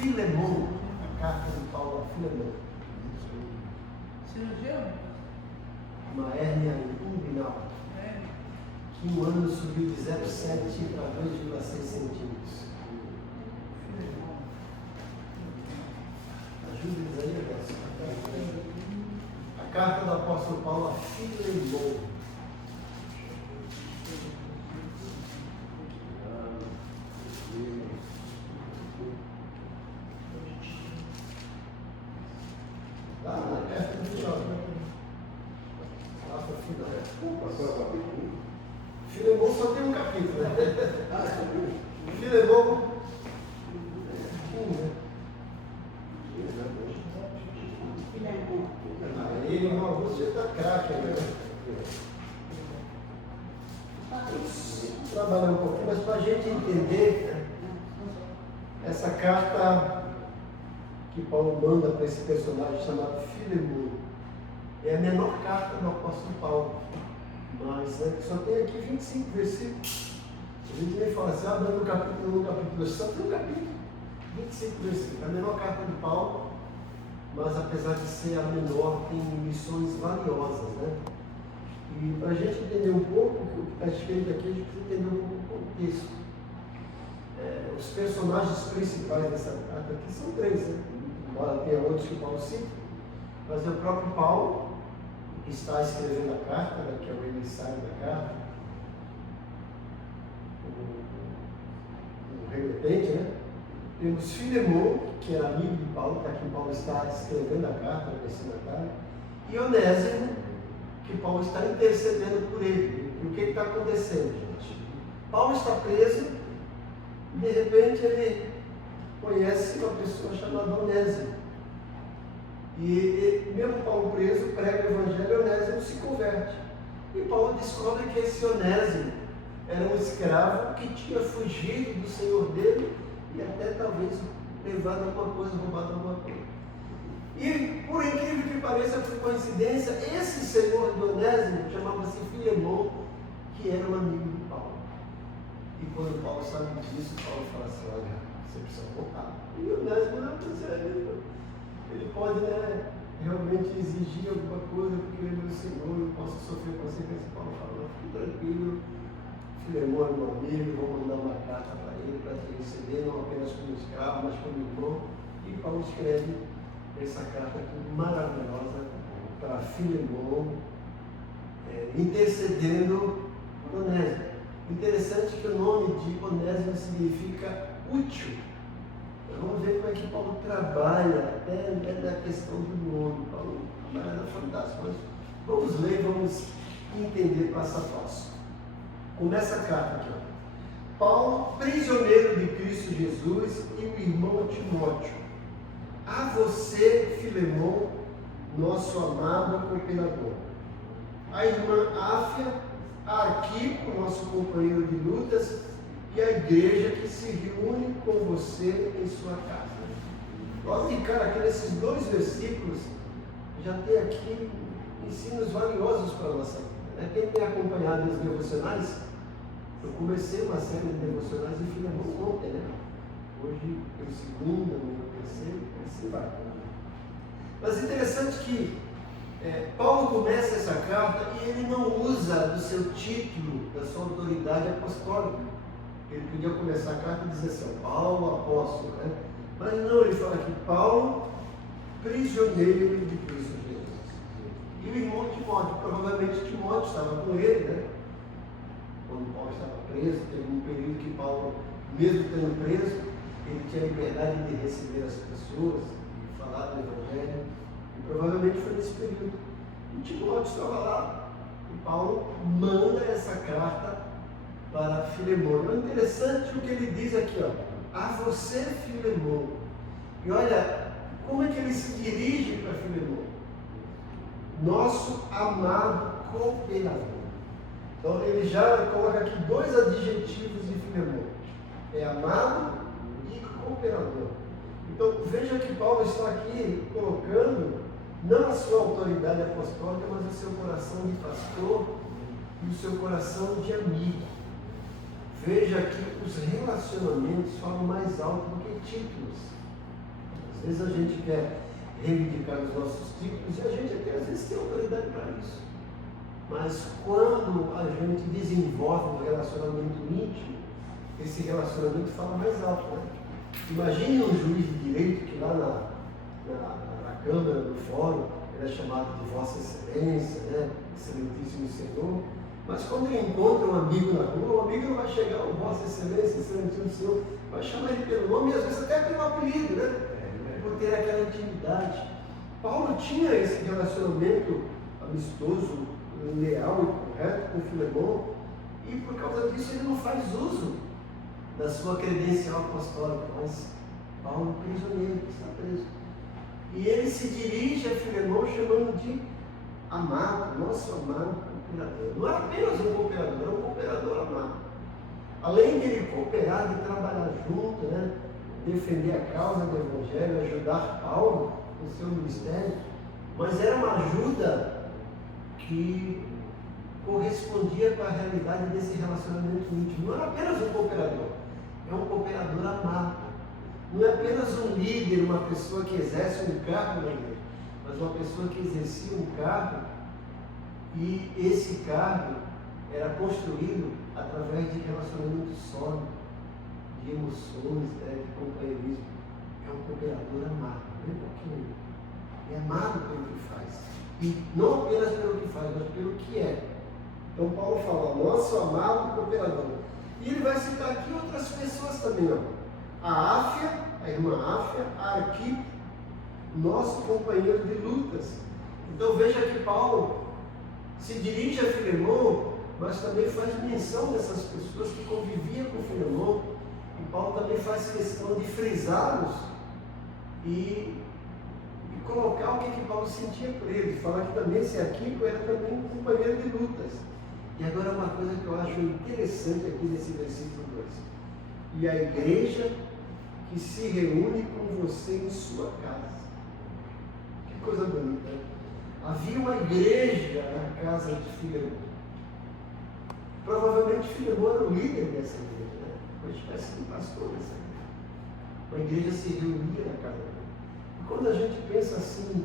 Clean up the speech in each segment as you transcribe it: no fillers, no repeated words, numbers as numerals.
Filemon, a carta de Paulo a Filemon. Cirurgião? Uma hérnia inguinal, que um ano subiu de 0,7 para 2,6 centímetros. Ajuda-nos aí, Adelson. A carta do apóstolo Paulo a Filemon. Filemon só tem um capítulo, né? Filemon. Ele é uma música está craque, né? Vamos trabalhar um pouquinho, mas para a gente entender, né, essa carta que Paulo manda para esse personagem chamado Filemon é a menor carta do apóstolo Paulo, mas né, só tem aqui 25 versículos. A gente nem fala assim, dando um capítulo 1, capítulo 2, só tem um capítulo, 25 versículos. É a menor carta de Paulo, mas apesar de ser a menor, tem lições valiosas, né? E para a gente entender um pouco o que está escrito aqui, a gente precisa entender um pouco o contexto. Os personagens principais dessa carta aqui são três, né? Embora tenha outros que Paulo cita, mas é o próprio Paulo que está escrevendo a carta, né, que é o emissário da carta, o remetente, né? Temos Filemon, que é amigo de Paulo, para quem Paulo está escrevendo a carta, o destinatário, e Onésimo, que Paulo está intercedendo por ele. E o que está acontecendo, gente? Paulo está preso e de repente ele conhece uma pessoa chamada Onésimo. E mesmo Paulo preso, prega o evangelho e Onésimo se converte. E Paulo descobre que esse Onésimo era um escravo que tinha fugido do senhor dele e até talvez levado alguma coisa, roubado alguma coisa. E por incrível que pareça, por coincidência, esse senhor do Onésimo chamava-se Filemon, que era um amigo de Paulo. E quando Paulo sabe disso, Paulo fala assim, olha, você precisa voltar. E o Onésimo não consegue. Ele pode, né, realmente exigir alguma coisa, porque ele é o Senhor, eu posso sofrer consequências. Paulo fala, fique tranquilo, Filemon é meu amigo, vou mandar uma carta para ele, para te receber, não apenas como escravo, mas como irmão. E Paulo escreve essa carta aqui maravilhosa para Filemon, intercedendo por Onésimo. Interessante que o nome de Onésimo significa útil. Vamos ver como é que Paulo trabalha até na questão do nome. Paulo trabalha fantástico. Mas vamos ler, vamos entender passo a passo. Começa a carta aqui. Ó. Paulo, prisioneiro de Cristo Jesus, e o irmão Timóteo. A você, Filemon, nosso amado cooperador. A irmã Áfia, a Arquipo, nosso companheiro de lutas, e a igreja que se reúne com você em sua casa. Logo de cara, aqui nesses 2 versículos, já tem aqui ensinos valiosos para a nossa vida. Né? Quem tem acompanhado os devocionais, eu comecei uma série de devocionais e Filemon ontem, né? Hoje é o segundo, amanhã o terceiro, e assim vai. Mas interessante que Paulo começa essa carta e ele não usa do seu título, da sua autoridade apostólica. Ele podia começar a carta e dizer assim, Paulo, apóstolo, né? Mas não, ele fala aqui, Paulo, prisioneiro de Cristo Jesus. E o irmão Timóteo, provavelmente Timóteo estava com ele, né? Quando Paulo estava preso, teve um período que Paulo, mesmo tendo preso, ele tinha liberdade de receber as pessoas e falar do Evangelho. E provavelmente foi nesse período. E Timóteo estava lá. E Paulo manda essa carta para Filemon. É interessante o que ele diz aqui, ó. A você, Filemon. E olha, como é que ele se dirige para Filemon? Nosso amado cooperador. Então ele já coloca aqui 2 adjetivos de Filemon. É amado e cooperador. Então veja que Paulo está aqui colocando não a sua autoridade apostólica, mas o seu coração de pastor e o seu coração de amigo. Veja que os relacionamentos falam mais alto do que títulos. Às vezes a gente quer reivindicar os nossos títulos e a gente até às vezes tem autoridade para isso. Mas quando a gente desenvolve um relacionamento íntimo, esse relacionamento fala mais alto, né? Imagine um juiz de direito que lá na Câmara, no Fórum, ele é chamado de Vossa Excelência, né? Excelentíssimo Senhor. Mas quando ele encontra um amigo na rua, o amigo não vai chegar ao Vossa Excelência, Excelentíssimo Senhor, vai chamar ele pelo nome e às vezes até pelo apelido, né? Por ter aquela intimidade. Paulo tinha esse relacionamento amistoso, leal e correto com Filemon, e por causa disso ele não faz uso da sua credencial apostólica, mas Paulo prisioneiro, está preso. E ele se dirige a Filemon chamando de amado, nosso amado cooperador. Não era apenas um cooperador, era um cooperador amado. Além de ele cooperar, de trabalhar junto, né? Defender a causa do Evangelho, ajudar Paulo no seu ministério, mas era uma ajuda que correspondia com a realidade desse relacionamento íntimo. Não era apenas um cooperador, é um cooperador amado. Não é apenas um líder, uma pessoa que exerce um cargo na igreja, mas uma pessoa que exercia um cargo e esse cargo era construído através de relacionamento sólido, de emoções, né, de companheirismo. É um cooperador amado, não é pouquinho. É amado pelo que faz. E não apenas pelo que faz, mas pelo que é. Então Paulo fala, nosso amado cooperador. E ele vai citar aqui outras pessoas também, ó. A Áfia, a irmã Áfia, a Arquipo, nosso companheiro de lutas. Então veja que Paulo se dirige a Filemon, mas também faz menção dessas pessoas que conviviam com Filemon. E Paulo também faz questão de frisá-los e colocar o que Paulo sentia por eles. Falar que também esse Arquipo era também um companheiro de lutas. E agora uma coisa que eu acho interessante aqui nesse versículo 2. E a igreja que se reúne com você em sua casa. Que coisa bonita. Havia uma igreja na casa de Filemon. Provavelmente Filemon era o líder dessa igreja, né? Mas tivesse sido pastor dessa igreja. Uma igreja se reunia na casa dele. E quando a gente pensa assim,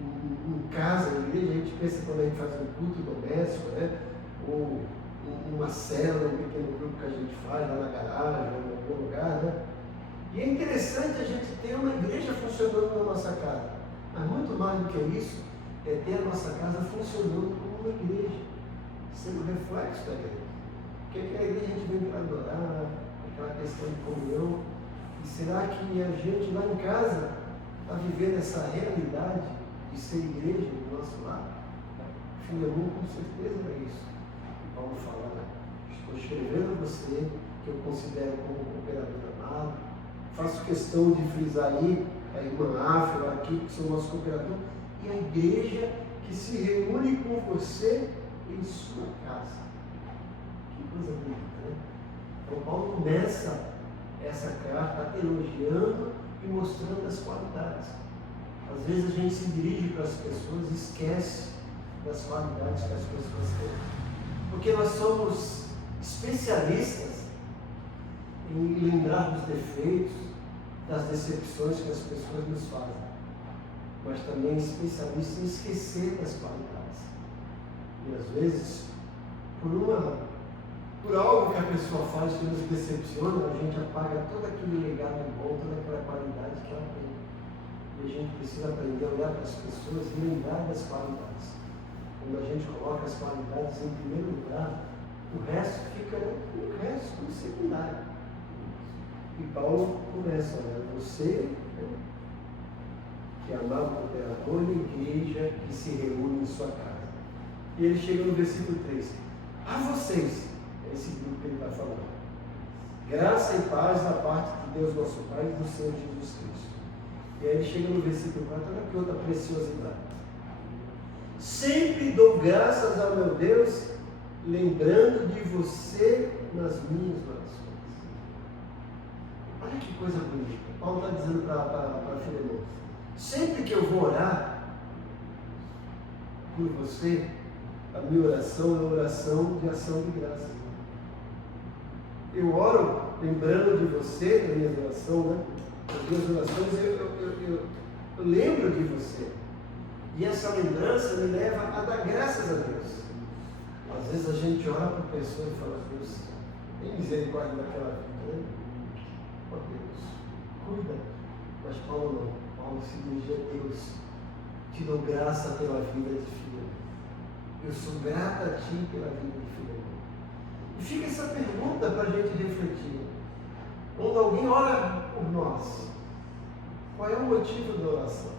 em casa, em igreja, a gente pensa quando a gente faz um culto doméstico, né? Ou uma célula, um pequeno grupo que a gente faz lá na garagem, ou em algum lugar, né? E é interessante a gente ter uma igreja funcionando na nossa casa. Mas muito mais do que isso, é ter a nossa casa funcionando como uma igreja, sendo reflexo da igreja. Porque aquela igreja a gente vem para adorar, aquela questão de comunhão. E será que a gente lá em casa está vivendo essa realidade de ser igreja do nosso lado? Filemon com certeza é isso. Paulo fala, né? Estou escrevendo a você, que eu considero como um cooperador amado. Faço questão de frisar aí a irmã Áfia, aqui, que são nosso cooperador, e a igreja que se reúne com você em sua casa. Que coisa bonita, né? Então Paulo começa essa carta elogiando e mostrando as qualidades. Às vezes a gente se dirige para as pessoas e esquece das qualidades que as pessoas têm. Porque nós somos especialistas em lembrar dos defeitos, das decepções que as pessoas nos fazem, mas também especialistas em esquecer das qualidades. E às vezes, por algo que a pessoa faz que nos decepciona, a gente apaga todo aquele legado bom, toda aquela qualidade que ela tem. E a gente precisa aprender a olhar para as pessoas e lembrar das qualidades. Quando a gente coloca as qualidades em primeiro lugar, o resto fica no secundário. E Paulo começa, olha, você, que é amado cooperador da igreja que se reúne em sua casa. E ele chega no versículo 3. A vocês, é esse grupo que ele está falando, graça e paz da parte de Deus nosso Pai e do Senhor Jesus Cristo. E aí ele chega no versículo 4, olha que outra preciosidade. Sempre dou graças ao meu Deus, lembrando de você nas minhas orações. Olha que coisa bonita. Paulo está dizendo para Filemon, sempre que eu vou orar por você, a minha oração é uma oração de ação de graças. Eu oro lembrando de você, na minha oração, né? As minhas orações, eu lembro de você. E essa lembrança me leva a dar graças a Deus. Às vezes a gente ora para a pessoa e fala: Deus, tem misericórdia daquela vida, né? Ó Deus, cuida. Mas Paulo não. Paulo se dirigia a Deus. Te dou graça pela vida de filho. Eu sou grato a ti pela vida de filho. E fica essa pergunta para a gente refletir. Quando alguém ora por nós, qual é o motivo da oração?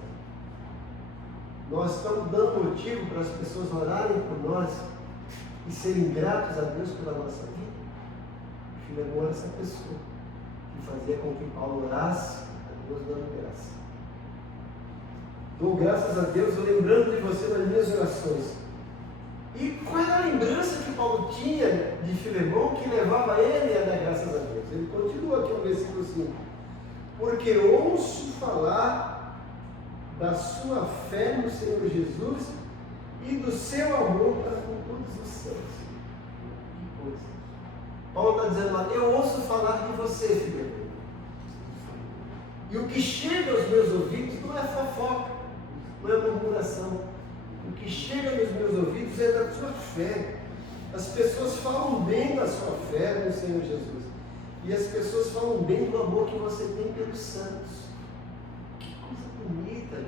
Nós estamos dando motivo para as pessoas orarem por nós e serem gratos a Deus pela nossa vida? Filemão era essa pessoa que fazia com que Paulo orasse a Deus dando graça. Dou graças a Deus, lembrando de você nas minhas orações. E qual era a lembrança que Paulo tinha de Filemão que levava ele a dar graças a Deus? Ele continua aqui no versículo 5. Porque ouço falar da sua fé no Senhor Jesus e do seu amor para com todos os santos. Que coisa. Paulo está dizendo lá: eu ouço falar de você, Filemão. E o que chega aos meus ouvidos não é fofoca, não é murmuração. O que chega nos meus ouvidos é da sua fé. As pessoas falam bem da sua fé no Senhor Jesus. E as pessoas falam bem do amor que você tem pelos santos. Que coisa bonita, gente.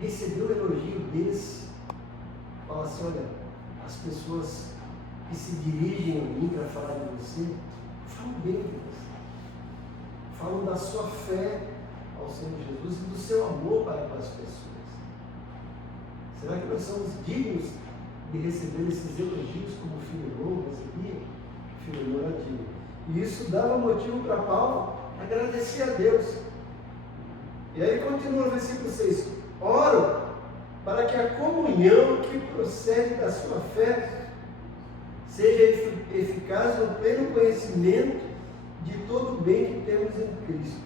Receber um elogio desse. Fala assim: olha, as pessoas que se dirigem a mim para falar de você, falam bem de você. Falam da sua fé ao Senhor Jesus e do seu amor para com as pessoas. Será que nós somos dignos de receber esses elogios como Filemão recebia? Filemão era digno. E isso dava motivo para Paulo agradecer a Deus. E aí continua no versículo 6. Oro para que a comunhão que procede da sua fé seja eficaz no pleno conhecimento de todo o bem que temos em Cristo.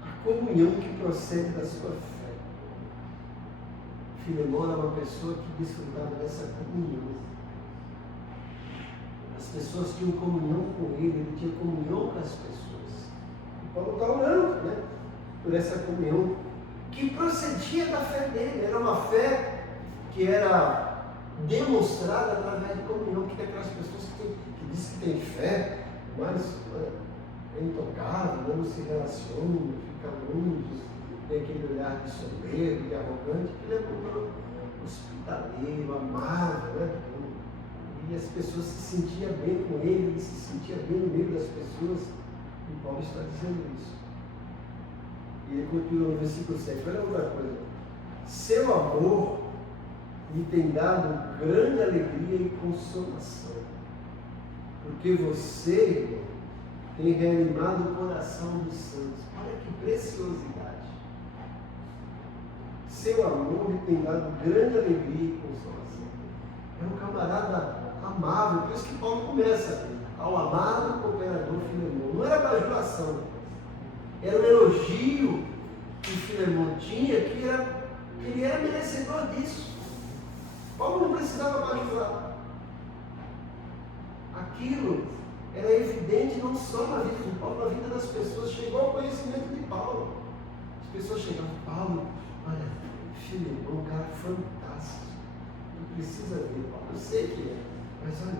A comunhão que procede da sua fé. Filemão era uma pessoa que desfrutava dessa comunhão. As pessoas tinham comunhão com ele tinha comunhão com as pessoas. E Paulo está orando, né, por essa comunhão que procedia da fé dele. Era uma fé que era demonstrada através de comunhão, que tem aquelas pessoas que dizem que têm fé, mas é intocável, não se relacionam, fica longe, tem aquele olhar de soberbo, de arrogante, que ele é como hospitaleiro, amável, né? E as pessoas se sentiam bem com ele se sentia bem no meio das pessoas. E Paulo está dizendo isso. E ele continua no versículo 7. Olha outra coisa. Seu amor me tem dado grande alegria e consolação, porque você, irmão, tem reanimado o coração dos santos. Olha que preciosidade. Seu amor me tem dado grande alegria e consolação. É um camarada amável, por isso que Paulo começa: ao amado cooperador Filemão. Não era bajulação, era um elogio que Filemão tinha, que ele era merecedor disso. Paulo não precisava bajular. Aquilo era evidente não só na vida de Paulo, na vida das pessoas. Chegou ao conhecimento de Paulo. As pessoas chegavam: Paulo, olha, Filemão, um cara fantástico. Tu precisa ver, Paulo. Eu sei que é, mas olha,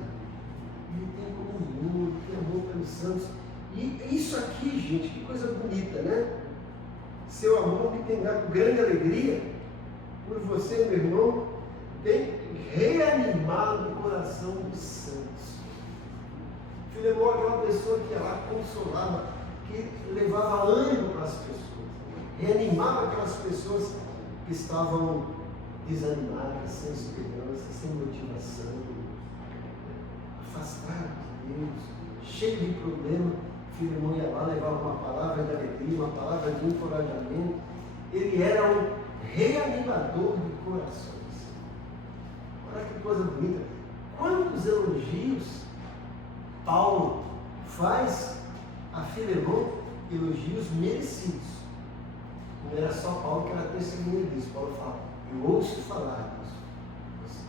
ele tem comunhão, ele tem amor pelos santos. E isso aqui, gente, que coisa bonita, né? Seu amor me tem dado grande alegria por você, meu irmão, tem reanimado o coração dos santos. Filemão é uma pessoa que ia lá, consolava, que levava ânimo para as pessoas, reanimava aquelas pessoas que estavam desanimadas, sem esperança, sem motivação, afastadas de Deus, cheio de problema. Filemão ia lá, levava uma palavra de alegria, uma palavra de encorajamento. Ele era um reanimador de corações. Olha que coisa bonita. Quantos elogios Paulo faz a Filemão, elogios merecidos. Não era só Paulo que era testemunha disso. Paulo fala: eu ouço falar disso.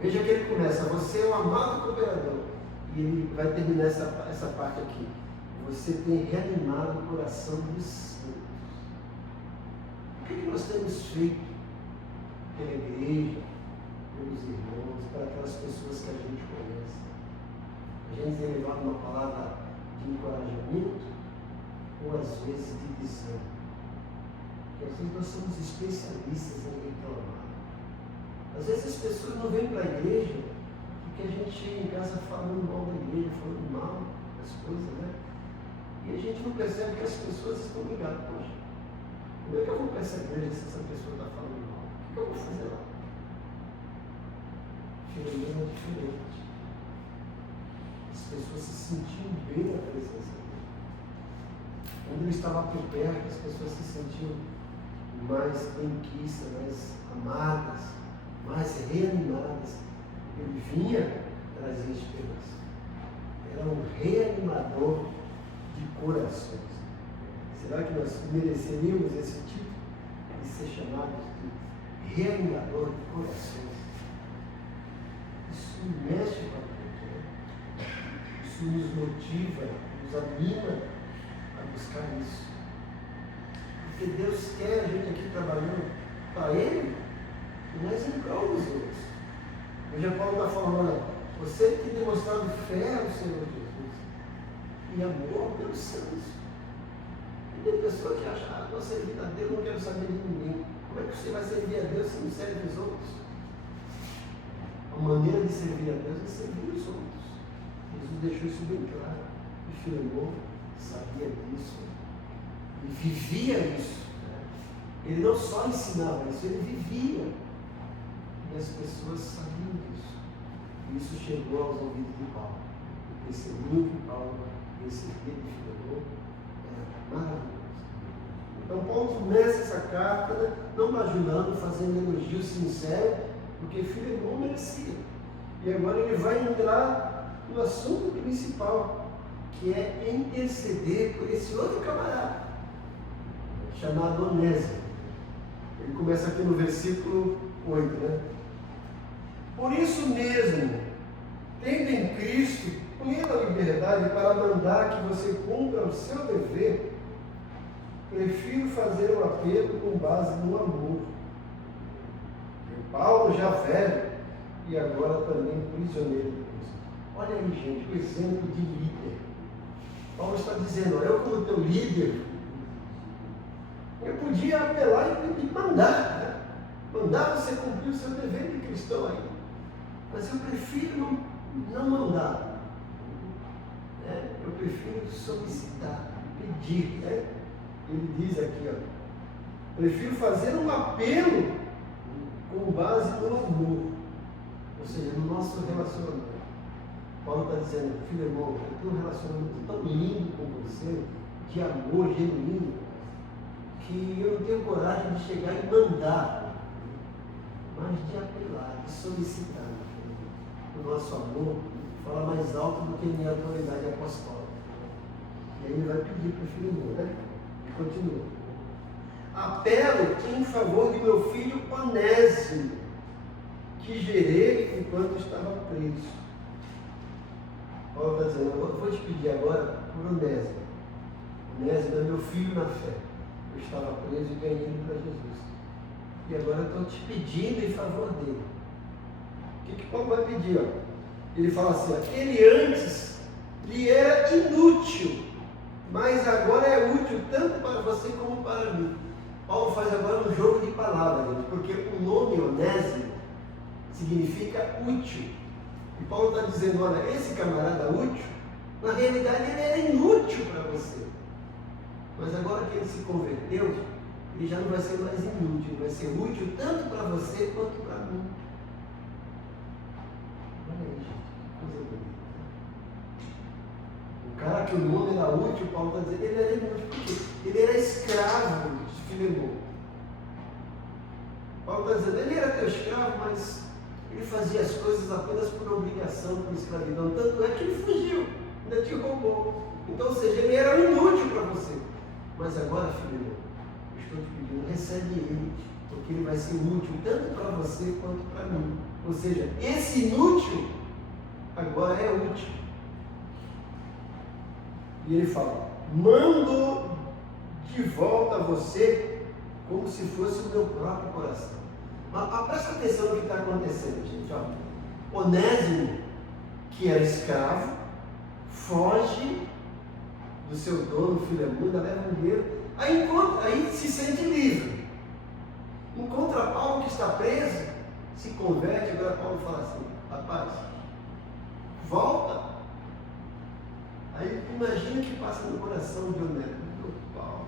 Veja que ele começa: você é um amado cooperador. E ele vai terminar essa parte aqui. você tem reanimado o coração dos santos. O que nós temos feito pela igreja, pelos irmãos, para aquelas pessoas que a gente conhece? A gente tem levado uma palavra de encorajamento ou às vezes de desânimo? Porque às vezes nós somos especialistas em reclamar. Às vezes as pessoas não vêm para a igreja porque a gente chega em casa falando mal da igreja, falando mal das coisas, né? E a gente não percebe que as pessoas estão ligadas. Poxa, como é que eu vou para essa igreja se essa pessoa está falando mal? O que eu vou fazer lá? Filomena é diferente. As pessoas se sentiam bem na presença dele. Quando ele estava por perto, as pessoas se sentiam mais benquistas, mais amadas, mais reanimadas. Ele vinha trazer esperança. Era um reanimador de corações. Será que nós mereceríamos esse título de ser chamados de reanimador de corações? Isso mexe com a gente, né? Isso nos motiva, nos anima a buscar isso. Porque Deus quer a gente aqui trabalhando para Ele, mas em prol dos outros. Veja, Paulo está falando, você tem demonstrado fé ao Senhor Jesus e amor pelos santos. E tem pessoa que acha, estou servindo a Deus, não quero saber de ninguém. Como é que você vai servir a Deus se não serve os outros? A maneira de servir a Deus é servir os outros. Jesus deixou isso bem claro. E Filemão sabia disso e vivia isso. Ele não só ensinava isso, ele vivia. E as pessoas sabiam disso. E isso chegou aos ouvidos de Paulo. E percebeu que Paulo recebia de Filemão era maravilhoso. Então Paulo começa essa carta, né, não bajulando, fazendo elogio sincero, porque Filemão merecia. E agora ele vai entrar no assunto principal, que é interceder por esse outro camarada, chamado Onésimo. Ele começa aqui no versículo 8, né? Por isso mesmo, tendo em Cristo plena liberdade para mandar que você cumpra o seu dever, prefiro fazer um apelo com base no amor. E Paulo já velho e agora também prisioneiro de Cristo. Olha aí, gente, o exemplo de líder. Paulo está dizendo, eu como teu líder, eu podia apelar e mandar, né? Mandar você cumprir o seu dever de cristão aí. Mas eu prefiro não mandar. Né? Eu prefiro solicitar, pedir. Né? Ele diz aqui, ó, prefiro fazer um apelo com base no amor. Ou seja, no nosso relacionamento. Paulo está dizendo, Filemão, eu tenho um relacionamento tão lindo com você, de amor genuíno, que eu não tenho coragem de chegar e mandar, mas de apelar, de solicitar. O nosso amor fala mais alto do que a minha autoridade apostólica. E aí ele vai pedir para o Filemão, né? E continua. Apelo em favor de meu filho Onésimo, que gerei enquanto estava preso. Paulo está dizendo, eu vou te pedir agora por Onésimo. Onésimo é meu filho na fé. Eu estava preso e ganhei ele para Jesus. E agora eu estou te pedindo em favor dele. O que Paulo vai pedir? Ó? Ele fala assim, ó, ele antes lhe era inútil, mas agora é útil tanto para você como para mim. Paulo faz agora um jogo de palavras, gente, porque o nome Onésimo significa útil. E Paulo está dizendo, olha, esse camarada útil, na realidade ele era inútil para você. Mas agora que ele se converteu, ele já não vai ser mais inútil, vai ser útil tanto para você quanto para mim. Olha aí, gente, que coisa bonita. O cara que o nome era útil, Paulo está dizendo, ele era inútil, porque ele era escravo de Filemão. Paulo está dizendo, ele era teu escravo, mas ele fazia as coisas apenas por obrigação, por escravidão. Tanto é que ele fugiu, ainda te roubou. Então, ou seja, ele era inútil para você. Mas agora, filho meu, eu estou te pedindo, recebe ele, porque ele vai ser útil tanto para você quanto para mim. Ou seja, esse inútil agora é útil. E ele fala: mando de volta a você como se fosse o meu próprio coração. Mas presta atenção no que está acontecendo, gente. Ó. Onésimo, que era escravo, foge do seu dono, Filemão, ainda leva um dinheiro, aí se sente livre. Encontra Paulo que está preso, se converte. Agora Paulo fala assim: rapaz, volta. Aí imagina o que passa no coração de Onésimo. Meu Paulo,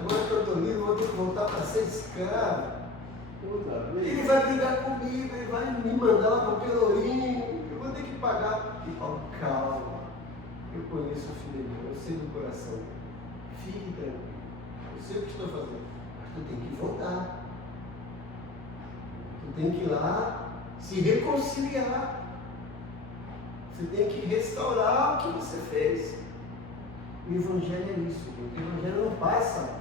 agora que eu estou livre, eu vou ter que voltar para ser escravo. Ele vai brigar comigo, ele vai me mandar lá para o Pelourinho, eu vou ter que pagar. E Paulo: calma, eu conheço o Filemão, eu sei do coração dele. Fique tranquilo, eu sei o que estou fazendo, mas tu tem que voltar. Tu tem que ir lá se reconciliar. Você tem que restaurar o que você fez. O Evangelho é isso, gente. O Evangelho não passa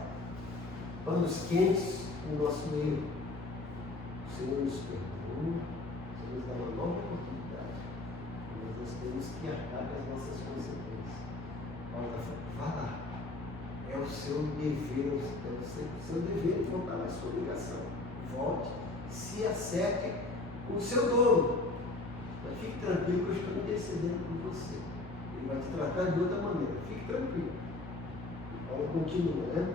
panos quentes no nosso meio. O Senhor nos perdoa, o Senhor nos dá uma nova oportunidade, mas nós temos que arcar com as nossas consequências. Paulo está falando: vá lá, é o seu dever, é o seu dever de voltar à sua obrigação. Volte, se acerte com o seu dono, mas fique tranquilo que eu estou intercedendo por você. Ele vai te tratar de outra maneira, fique tranquilo. Paulo continua, né?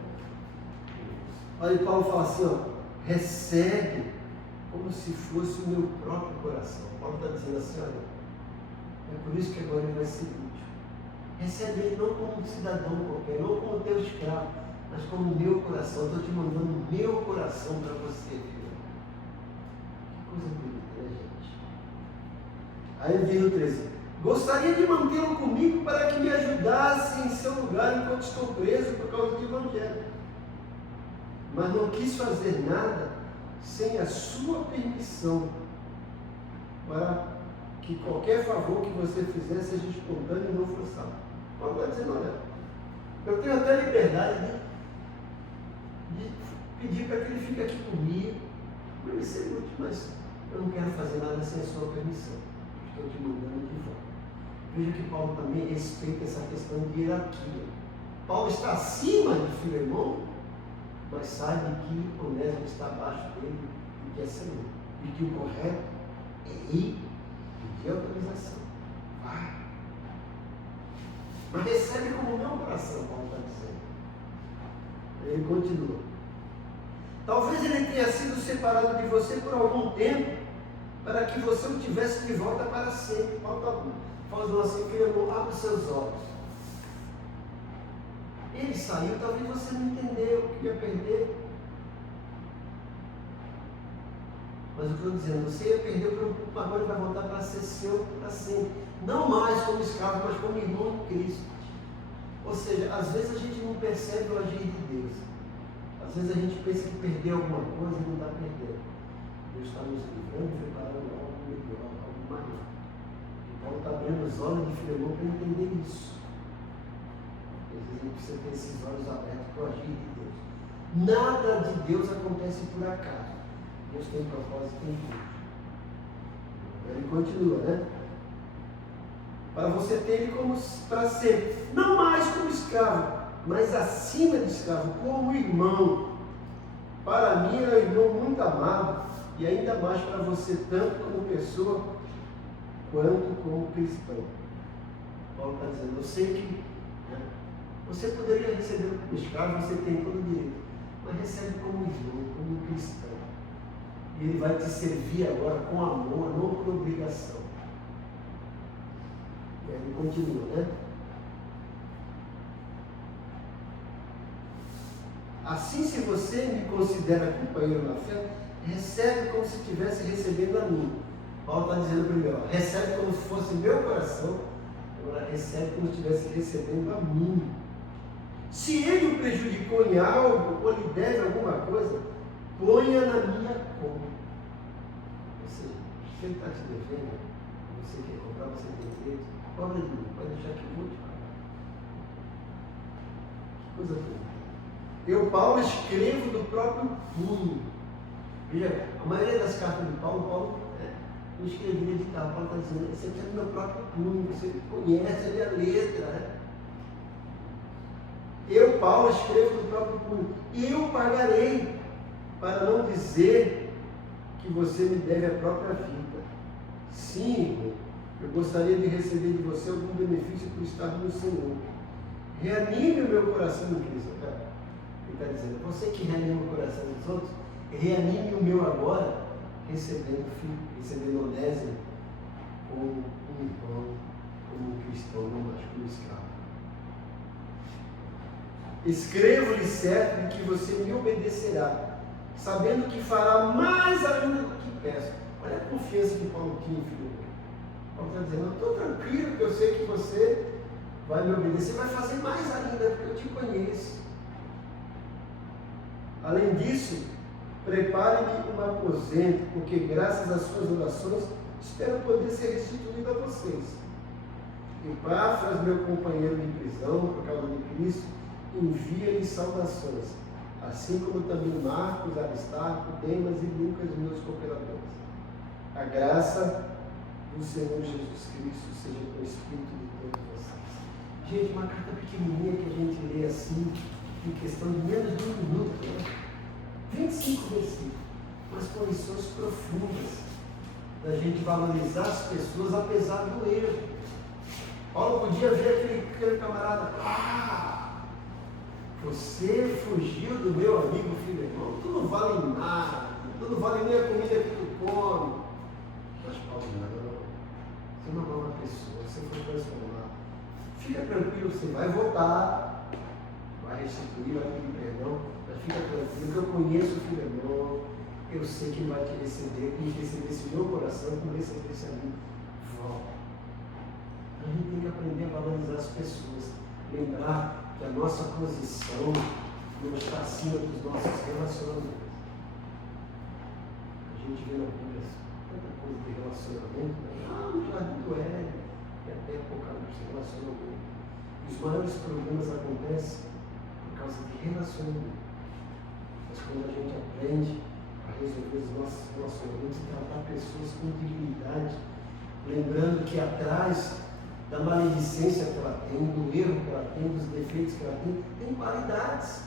Aí Paulo fala assim: ó, recebe como se fosse o meu próprio coração. Paulo está dizendo assim: olha, é por isso que agora ele vai ser útil. Recebe ele não como um cidadão qualquer, não como teu escravo, mas como meu coração. Estou te mandando meu coração para você, filho. Que coisa bonita, né, gente? Aí vem o 13: gostaria de mantê-lo comigo para que me ajudasse em seu lugar enquanto estou preso por causa do Evangelho. Mas não quis fazer nada sem a sua permissão, para que qualquer favor que você fizer seja espontâneo e não forçado. Paulo está dizendo: olha, eu tenho até liberdade de pedir para que ele fique aqui comigo, para ele ser útil, mas eu não quero fazer nada sem a sua permissão. Estou te mandando de volta. Veja que Paulo também respeita essa questão de hierarquia. Paulo está acima de Filemão, mas sabe que Onésimo está abaixo dele e que é Senhor. E que o correto é ir pedir autorização. Vai. Mas recebe como meu coração, Paulo está dizendo. Ele continua: talvez ele tenha sido separado de você por algum tempo, para que você o tivesse de volta para sempre. Paulo está falando assim: Filemão, abre os seus olhos. Ele saiu, talvez você não entendeu, queria perder. Mas o que eu estou dizendo, você ia perder por um pouco, agora vai voltar para ser seu para sempre. Não mais como escravo, mas como irmão de Cristo. Ou seja, às vezes a gente não percebe o agir de Deus. Às vezes a gente pensa que perdeu alguma coisa e não está perdendo. Deus está nos livrando e preparando algo melhor, algo maior. Então está abrindo os olhos de Filemão para entender isso. Às vezes a gente precisa ter esses olhos abertos para o agir de Deus. Nada de Deus acontece por acaso. Deus tem propósito em tudo. Ele continua, né? Para você ter ele como para sempre. Não mais como escravo, mas acima de escravo, como irmão. Para mim é um irmão muito amado, e ainda mais para você, tanto como pessoa, quanto como cristão. Paulo está dizendo: eu sei que você poderia receber como escravo, você tem todo o direito, mas recebe como irmão, como cristão. E ele vai te servir agora com amor, não por obrigação. E aí ele continua, né? Assim, se você me considera companheiro na fé, recebe como se estivesse recebendo a mim. Paulo está dizendo primeiro: ó, recebe como se fosse meu coração, agora recebe como se estivesse recebendo a mim. Se ele o prejudicou em algo ou lhe deve alguma coisa, ponha na minha conta. Ou seja, se ele está te devendo, você quer comprar, você tem direito, cobra de mim, pode deixar que eu vou te pagar. Que coisa boa. Eu, Paulo, escrevo do próprio punho. Veja, a maioria das cartas de Paulo não escrevia de tal. Paulo está dizendo: esse aqui é do meu próprio punho, você conhece ali a letra, né? Paulo, escrevo do próprio punho, e eu pagarei, para não dizer que você me deve a própria vida. Sim, irmão, eu gostaria de receber de você algum benefício por estar no Senhor. Reanime o meu coração em Cristo. Ele está dizendo, você que reanima o coração dos outros, reanime o meu agora, recebendo Onésimo como um irmão, como um cristão, não mais como escravo. Escrevo-lhe certo de que você me obedecerá, sabendo que fará mais ainda do que peço. Olha a confiança que Paulo tinha, filho. Paulo está dizendo, eu estou tranquilo, porque eu sei que você vai me obedecer, vai fazer mais ainda, porque eu te conheço. Além disso, prepare-me um aposento, porque graças às suas orações, espero poder ser restituído a vocês. Epáfras, meu companheiro de prisão, por causa de Cristo, envia-lhe saudações, assim como também Marcos, Aristarco, Demas e Lucas, meus cooperadores. A graça do Senhor Jesus Cristo seja com o Espírito de todos vocês. Gente, uma carta pequenininha que a gente lê assim, em questão de menos de um minuto, né? 25 versículos, mas com lições profundas, da gente valorizar as pessoas apesar do erro. Paulo podia ver aquele camarada, você fugiu do meu amigo Filemão, tu não vale nada, tu não vale nem a comida que tu come. Mas Paulo, não, você não é uma pessoa, você foi transformado. Fica tranquilo, você vai voltar, vai restituir, vai pedir perdão, mas fica tranquilo que eu conheço o Filemão, eu sei que ele vai te receber, que recebesse o meu coração, como recebesse a mim. Volta. A gente tem que aprender a valorizar as pessoas, lembrar que a nossa posição não está acima dos nossos relacionamentos. A gente vê na Bíblia tanta coisa de relacionamento, no Jardim do Éden, e até Apocalipse, relacionamento. E os maiores problemas acontecem por causa de relacionamento. Mas quando a gente aprende a resolver os nossos relacionamentos e tratar pessoas com dignidade, lembrando que atrás da maledicência que ela tem, do erro que ela tem, dos defeitos que ela tem qualidades.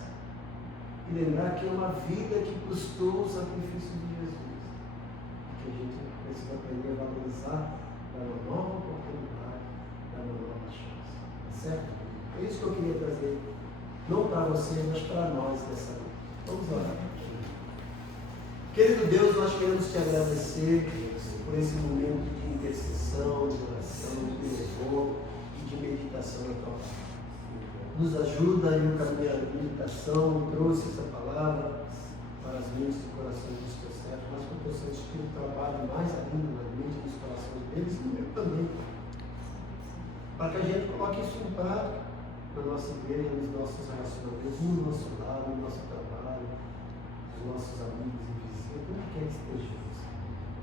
E lembrar que é uma vida que custou o sacrifício de Jesus. E que a gente precisa aprender a valorizar, dar uma nova oportunidade, dar uma nova chance. Tá certo? É isso que eu queria trazer, não para você, mas para nós dessa noite. Vamos orar. Querido Deus, nós queremos te agradecer por esse momento de intercessão, de oração, de louvor e de meditação na tua palavra. Nos ajuda em um caminho de meditação, trouxe essa palavra para as mentes e corações dos teus servos, mas que o teu Santo Espírito trabalhe mais ainda nas mentes e nos corações deles e no meu também, para que a gente coloque isso em prática na nossa igreja, nos nossos relacionamentos, no nosso lar, no nosso trabalho, nos nossos amigos e vizinhos, onde quer que estejamos.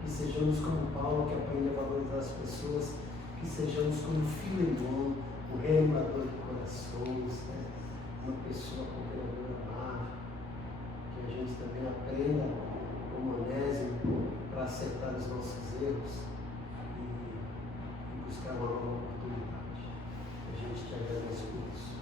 Que sejamos como Paulo, que aprende a valorizar as pessoas, que sejamos como Filemão, um reanimador de corações, né? Uma pessoa cooperadora amável, que a gente também aprenda como Onésimo para aceitar os nossos erros e buscar uma nova oportunidade. A gente te agradece por isso.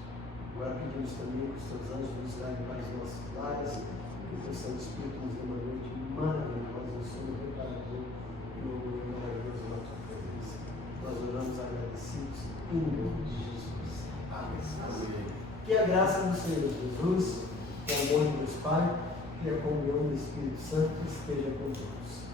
Agora pedimos também que os teus anjos nos levem para os nossos lares, que o teu Santo Espírito nos dê uma noite maravilhosa, um sono reparador e um orgulho maravilhoso na tua presença. Nós oramos agradecidos em nome de Jesus. Amém. Que a graça do Senhor Jesus, que o amor de Deus Pai e a comunhão do Espírito Santo esteja com todos.